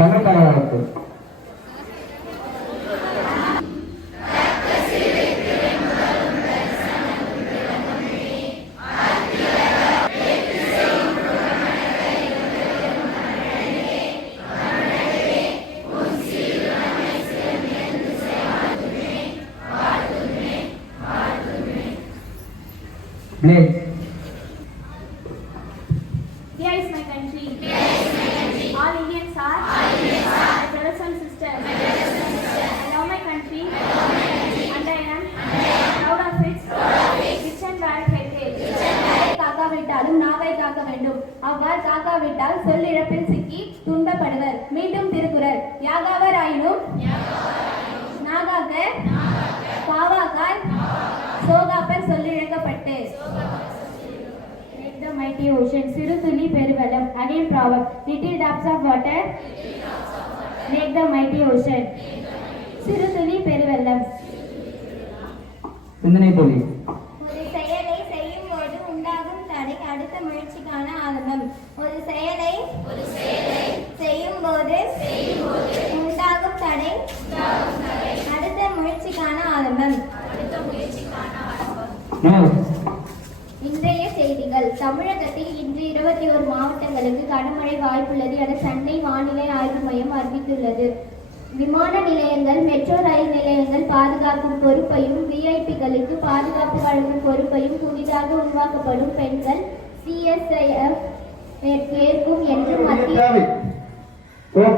Tamil கலவரத்து Blake. Here is my country. All Indians are my brothers and sisters. I love my country and I am proud of its rich and varied heritage. காக்காவிட்டாலும் நாவை காக்க வேண்டும். அவ்வாறு காக்காவிட்டால் சொல்லிழப்பில் சிக்கி துன்பப்படுவர். மீண்டும் திருக்குறள். யாகாவர் ஆயினும் நாகாக்க காவாக்கால் சோகாப்பர் சொல்லிழக்கப்பட்டு. The mighty ocean, சிறு துளி பெருவெள்ளம். Again proverb, little drops of water make the mighty ocean. சிறு துளி பெருவெள்ளம். சிந்தனை துளி. ஒரு செயலை செய்யும் போது உண்டாகும் தடை அடுத்த முயற்சிக்கான ஆரம்பம். ஒரு செயலை செய்யும் போது உண்டாகும் தடை அடுத்த முயற்சிக்கான ஆரம்பம். இன்றைய செய்திகள். தமிழகத்தில் இன்று 21 மாவட்டங்களுக்கு கனமழை வாய்ப்புள்ளது என சென்னை வானிலை ஆய்வு மையம் அறிவித்துள்ளது. விமான நிலையங்கள், மெட்ரோ ரயில் நிலையங்கள் பாதுகாக்கும் பொறுப்பையும் விஐபிகளுக்கு பாதுகாப்பு வழங்கும் பொறுப்பையும் புதிதாக உருவாக்கப்படும் பெண்கள் CSIF ஏற்கும் என்று மத்திய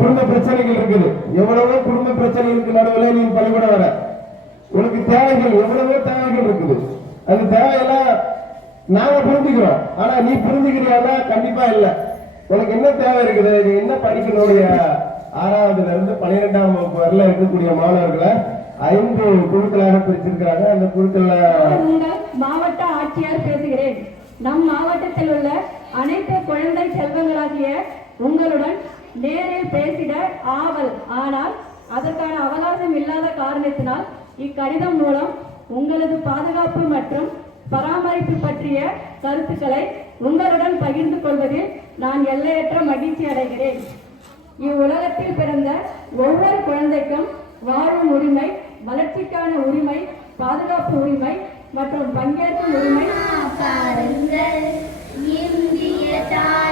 குடும்ப பிரச்சனைகள் இருக்குது. எவ்வளவோ குடும்ப பிரச்சனைகளுக்கு நடுவில் நீ பள்ளிக்கூட வர உனக்கு தேவைகள் எவ்வளவோ தேவைகள் இருக்குது. அந்த தேவையெல்லாம் நாங்க புரிஞ்சுக்கிறோம். ஆனா நீ புரிஞ்சுக்கிறியா? கண்டிப்பா இல்ல. உனக்கு என்ன தேவை இருக்குது? நீ என்ன படிக்கணுடைய 6வதுல இருந்து 12ஆம் வகுப்பு வரல இருக்கக்கூடிய மாணவர்களை 5 குழுக்களாக பிரிச்சிருக்கிறாங்க. அந்த குழுக்கள்ல மாவட்ட ஆட்சியர் பேசுகிறேன். நம் மாவட்டத்தில் உள்ள அனைத்து குழந்தை செல்வங்களாகிய உங்களுடன் நேரில் பேசிட ஆவல். ஆனால் அதற்கான அவகாசம் இல்லாத காரணத்தினால் இக்கடிதம் மூலம் உங்களது பாதுகாப்பு மற்றும் பராமரிப்பு பற்றிய கருத்துக்களை உங்களுடன் பகிர்ந்து கொள்வதில் நான் எல்லையற்ற மகிழ்ச்சி அடைகிறேன். இவ்வுலகத்தில் பிறந்த ஒவ்வொரு குழந்தைக்கும் வாழும் உரிமை, வளர்ச்சிக்கான உரிமை, பாதுகாப்பு உரிமை மற்றும் பங்கேற்கும் உரிமை. இந்திய தாய்